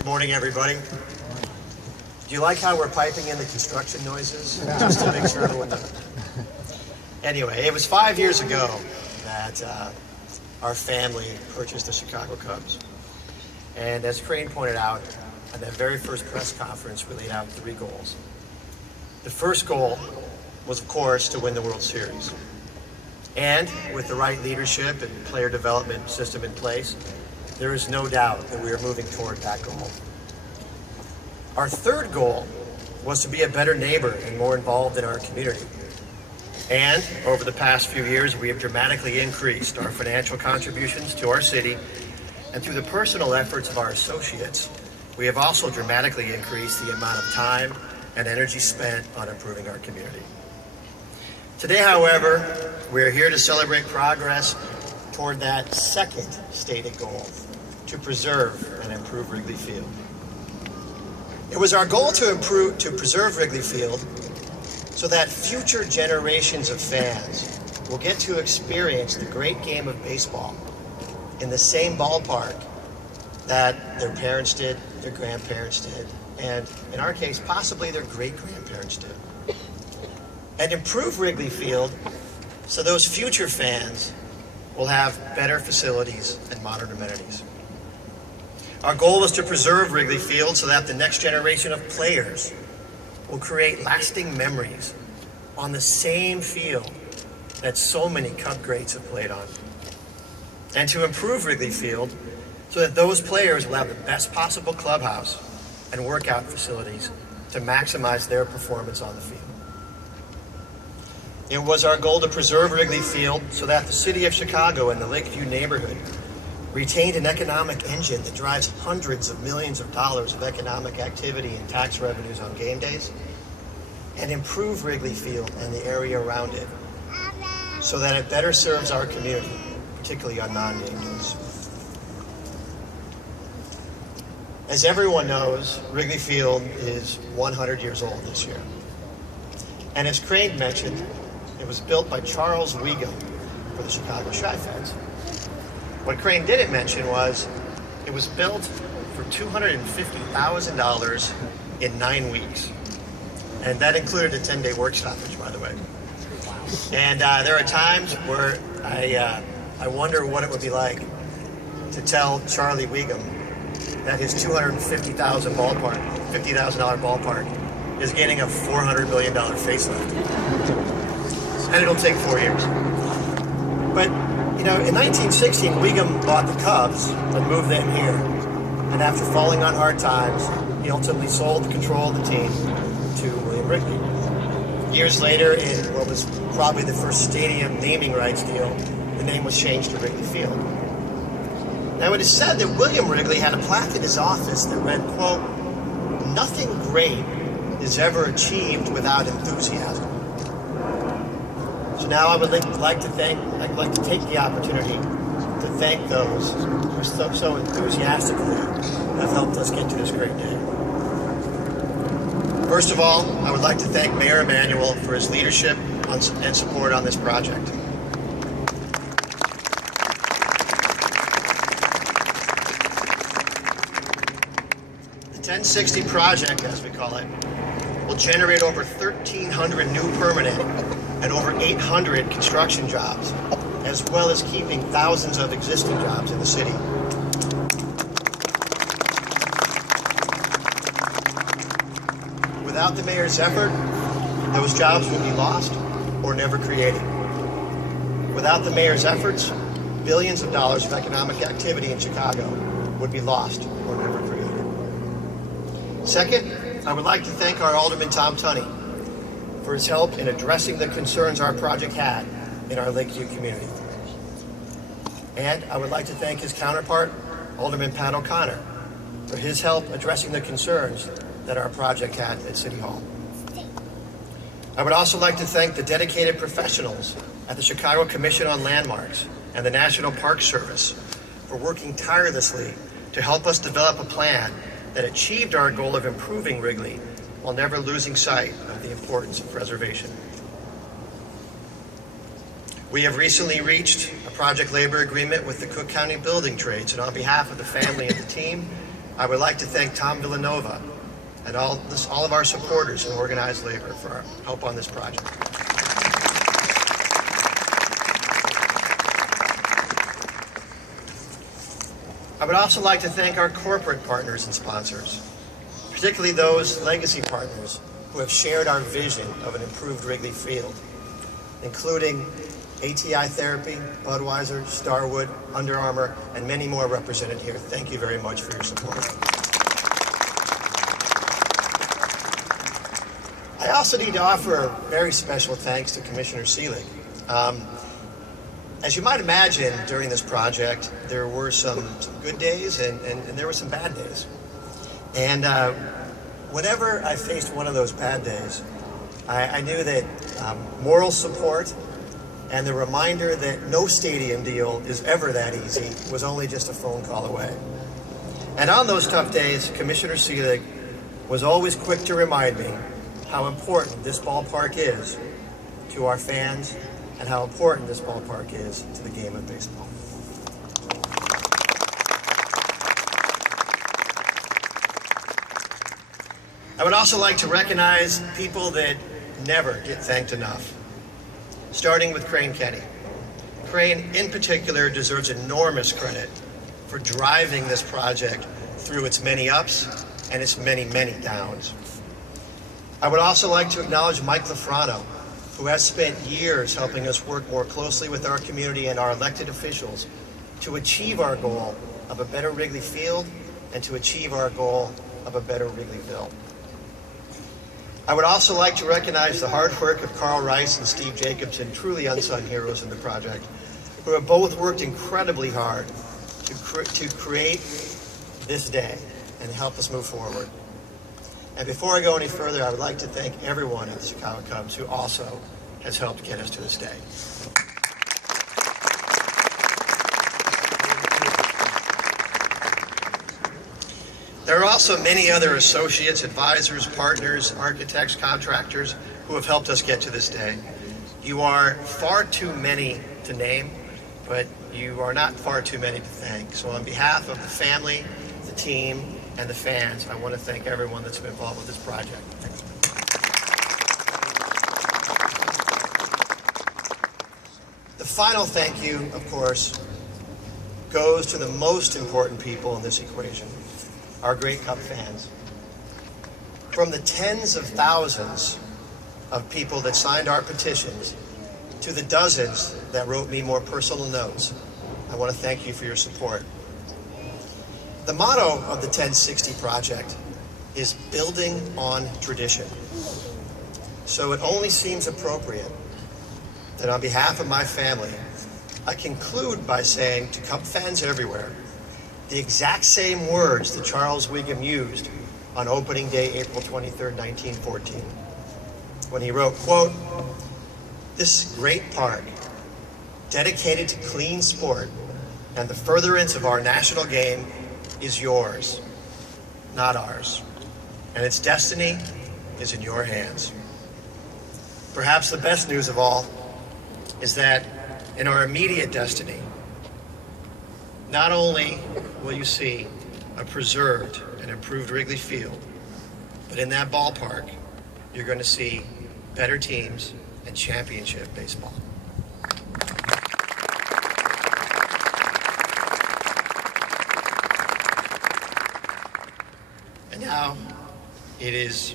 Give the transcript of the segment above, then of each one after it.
Good morning, everybody. Do you like how we're piping in the construction noises? Just to make sure everyone knows. Anyway, it was 5 years ago that our family purchased the Chicago Cubs. And as Crane pointed out, at that very first press conference, we laid out 3 goals. The first goal was, of course, to win the World Series. And with the right leadership and player development system in place, there is no doubt that we are moving toward that goal. Our third goal was to be a better neighbor and more involved in our community. And over the past few years, we have dramatically increased our financial contributions to our city, and through the personal efforts of our associates, we have also dramatically increased the amount of time and energy spent on improving our community. Today, however, we are here to celebrate progress toward that second stated goal, to preserve and improve Wrigley Field. It was our goal to preserve Wrigley Field so that future generations of fans will get to experience the great game of baseball in the same ballpark that their parents did, their grandparents did, and in our case, possibly their great-grandparents did. And improve Wrigley Field so those future fans will have better facilities and modern amenities. Our goal was to preserve Wrigley Field so that the next generation of players will create lasting memories on the same field that so many Cub greats have played on. And to improve Wrigley Field so that those players will have the best possible clubhouse and workout facilities to maximize their performance on the field. It was our goal to preserve Wrigley Field so that the city of Chicago and the Lakeview neighborhood retained an economic engine that drives hundreds of millions of dollars of economic activity and tax revenues on game days, and improve Wrigley Field and the area around it so that it better serves our community, particularly on non-game days. As everyone knows, Wrigley Field is 100 years old this year. And as Crane mentioned, it was built by Charles Wiegum for the Chicago Chi-Feds. What Crane didn't mention was it was built for $250,000 in 9 weeks. And that included a 10-day work stoppage, by the way. And there are times where I wonder what it would be like to tell Charlie Wiegum that his $250,000 ballpark is getting a $400 million facelift. And it'll take 4 years. But, you know, in 1916, Wiegum bought the Cubs and moved them here. And after falling on hard times, he ultimately sold control of the team to William Wrigley. Years later, in what was probably the first stadium naming rights deal, the name was changed to Wrigley Field. Now, it is said that William Wrigley had a plaque in his office that read, quote, "Nothing great is ever achieved without enthusiasm." So now I would like to take the opportunity to thank those who so enthusiastically have helped us get to this great day. First of all, I would like to thank Mayor Emanuel for his leadership and support on this project. The 1060 project, as we call it, will generate over 1,300 new permanent and over 800 construction jobs, as well as keeping thousands of existing jobs in the city. Without the mayor's effort, those jobs would be lost or never created. Without the mayor's efforts, billions of dollars of economic activity in Chicago would be lost or never created. Second, I would like to thank our Alderman Tom Tunney for his help in addressing the concerns our project had in our Lakeview community. And I would like to thank his counterpart, Alderman Pat O'Connor, for his help addressing the concerns that our project had at City Hall. I would also like to thank the dedicated professionals at the Chicago Commission on Landmarks and the National Park Service for working tirelessly to help us develop a plan that achieved our goal of improving Wrigley while never losing sight of the importance of preservation. We have recently reached a project labor agreement with the Cook County Building Trades, and on behalf of the family and the team, I would like to thank Tom Villanova and all of our supporters in organized labor for our help on this project. I would also like to thank our corporate partners and sponsors, particularly those legacy partners who have shared our vision of an improved Wrigley Field, including ATI Therapy, Budweiser, Starwood, Under Armour, and many more represented here. Thank you very much for your support. I also need to offer a very special thanks to Commissioner Seelig. As you might imagine, during this project, there were some good days and there were some bad days. And whenever I faced one of those bad days, I knew that moral support and the reminder that no stadium deal is ever that easy was only just a phone call away. And on those tough days, Commissioner Seelig was always quick to remind me how important this ballpark is to our fans and how important this ballpark is to the game of baseball. I would also like to recognize people that never get thanked enough, starting with Crane Kenny. Crane, in particular, deserves enormous credit for driving this project through its many ups and its many, many downs. I would also like to acknowledge Mike Lafrano, who has spent years helping us work more closely with our community and our elected officials to achieve our goal of a better Wrigley Field and to achieve our goal of a better Wrigleyville. I would also like to recognize the hard work of Carl Rice and Steve Jacobson, truly unsung heroes in the project, who have both worked incredibly hard to create this day and help us move forward. And before I go any further, I would like to thank everyone at the Chicago Cubs who also has helped get us to this day. There are also many other associates, advisors, partners, architects, contractors who have helped us get to this day. You are far too many to name, but you are not far too many to thank. So on behalf of the family, the team, and the fans, I want to thank everyone that's been involved with this project. The final thank you, of course, goes to the most important people in this equation, our great Cub fans. From the tens of thousands of people that signed our petitions to the dozens that wrote me more personal notes, I want to thank you for your support. The motto of the 1060 project is building on tradition. So it only seems appropriate that on behalf of my family, I conclude by saying to Cub fans everywhere the exact same words that Charles Wiggum used on opening day, April 23rd, 1914, when he wrote, quote, "This great park, dedicated to clean sport and the furtherance of our national game, is yours, not ours, and its destiny is in your hands." Perhaps the best news of all is that in our immediate destiny, not only will you see a preserved and improved Wrigley Field, but in that ballpark, you're going to see better teams and championship baseball. And now, it is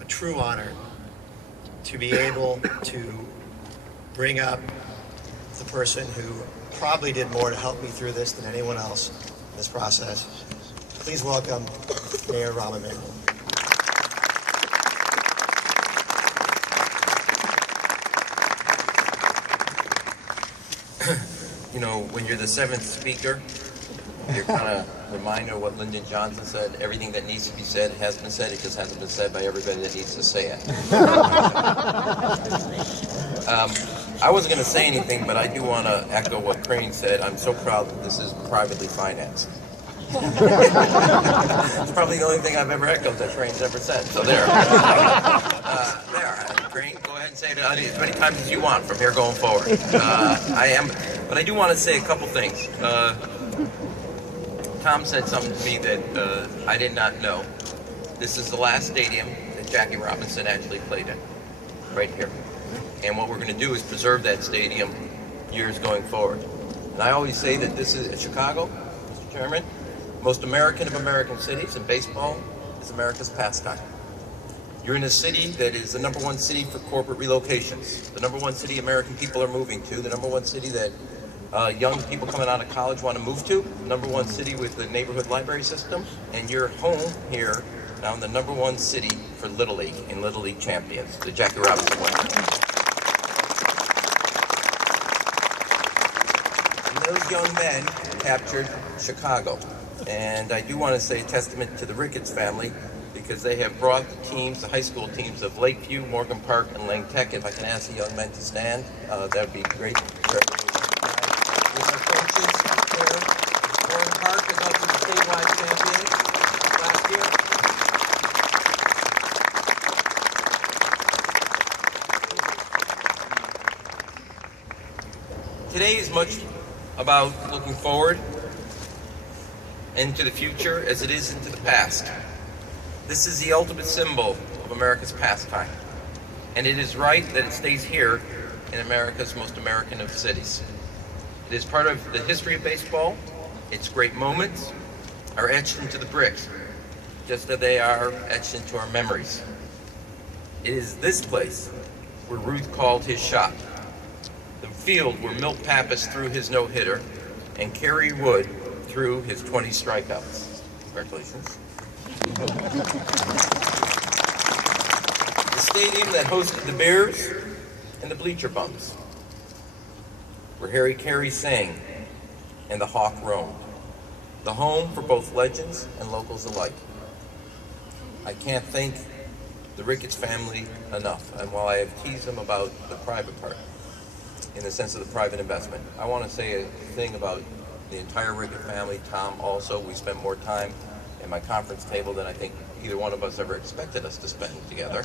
a true honor to be able to bring up the person who probably did more to help me through this than anyone else in this process. Please welcome Mayor Rahm Emanuel. You know, when you're the seventh speaker, you're kind of reminded of what Lyndon Johnson said: everything that needs to be said has been said, it just hasn't been said by everybody that needs to say it. I wasn't going to say anything, but I do want to echo what Crane said. I'm so proud that this is privately financed. It's probably the only thing I've ever echoed that Crane's ever said. So there. Crane, go ahead and say it as many times as you want from here going forward. But I do want to say a couple things. Tom said something to me that I did not know. This is the last stadium that Jackie Robinson actually played in, right here. And what we're going to do is preserve that stadium years going forward. And I always say that this is Chicago, Mr. Chairman, most American of American cities, and baseball is America's pastime. You're in a city that is the #1 city for corporate relocations, the #1 city American people are moving to, the #1 city that young people coming out of college want to move to, #1 city with the neighborhood library system, and you're home here now in the #1 city for Little League and Little League champions, the Jackie Robinson Winners. And those young men captured Chicago. And I do want to say a testament to the Ricketts family, because they have brought the teams, the high school teams of Lakeview, Morgan Park, and Lane Tech. If I can ask the young men to stand, that would be great. With our coaches here, Morgan Park is also the statewide champion last year. Today is much about looking forward into the future as it is into the past. This is the ultimate symbol of America's pastime, and it is right that it stays here in America's most American of cities. It is part of the history of baseball. Its great moments are etched into the bricks, just as they are etched into our memories. It is this place where Ruth called his shot, the field where Milt Pappas threw his no-hitter, and Kerry Wood threw his 20 strikeouts. Congratulations. The stadium that hosted the Bears and the bleacher bumps, where Harry Carey sang and the Hawk roamed. The home for both legends and locals alike. I can't thank the Ricketts family enough, and while I have teased them about the private part, in the sense of the private investment, I want to say a thing about the entire Ricketts family. Tom also, we spent more time at my conference table than I think either one of us ever expected us to spend together,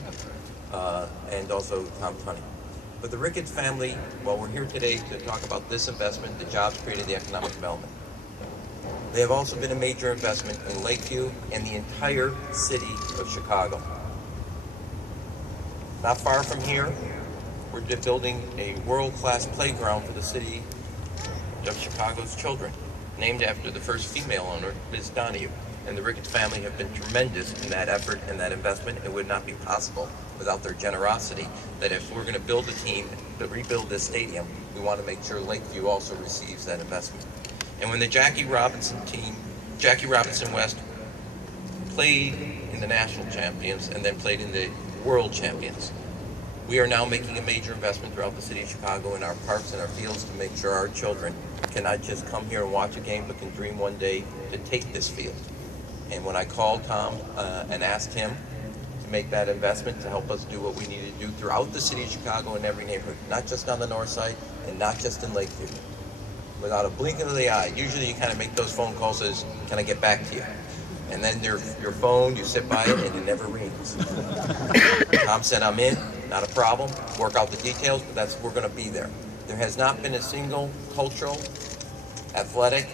and also Tom Tunney. But the Ricketts family, well, we're here today to talk about this investment, the jobs created, the economic development. They have also been a major investment in Lakeview and the entire city of Chicago. Not far from here, we're building a world-class playground for the city of Chicago's children, named after the first female owner, Ms. Donahue. And the Ricketts family have been tremendous in that effort and that investment. It would not be possible without their generosity, that if we're going to build a team to rebuild this stadium, we want to make sure Lakeview also receives that investment. And when the Jackie Robinson team, Jackie Robinson West, played in the national champions and then played in the world champions, we are now making a major investment throughout the city of Chicago in our parks and our fields to make sure our children can not just come here and watch a game, but can dream one day to take this field. And when I called Tom and asked him to make that investment to help us do what we needed to do throughout the city of Chicago in every neighborhood, not just on the north side and not just in Lakeview, without a blink of the eye. Usually you kind of make those phone calls as, can I get back to you? And then your phone, you sit by it and it never rings. Tom said, I'm in, not a problem, work out the details, but we're going to be there. There has not been a single cultural, athletic,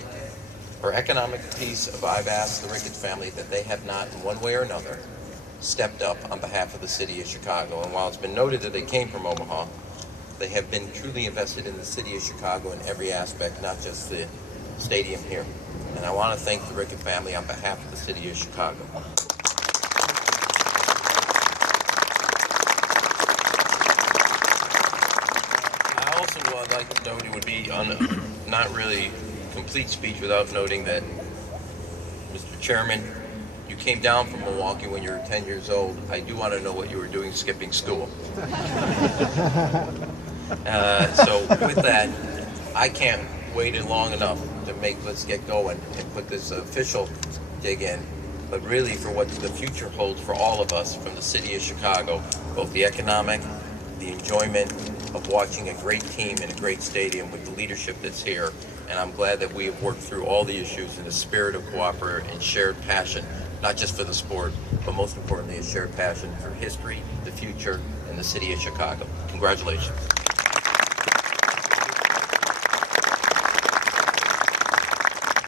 or economic piece of I've asked the Ricketts family that they have not, in one way or another, stepped up on behalf of the city of Chicago. And while it's been noted that they came from Omaha, they have been truly invested in the city of Chicago in every aspect, not just the stadium here. And I want to thank the Ricketts family on behalf of the city of Chicago. I also would like to note, it would be not really complete speech without noting that, Mr. Chairman, you came down from Milwaukee when you were 10 years old. I do want to know what you were doing skipping school. So with that, I can't wait long enough to let's get going and put this official dig in, but really for what the future holds for all of us from the city of Chicago, both the economic, the enjoyment of watching a great team in a great stadium with the leadership that's here. And I'm glad that we have worked through all the issues in a spirit of cooperation and shared passion, not just for the sport, but most importantly, a shared passion for history, the future, and the city of Chicago. Congratulations.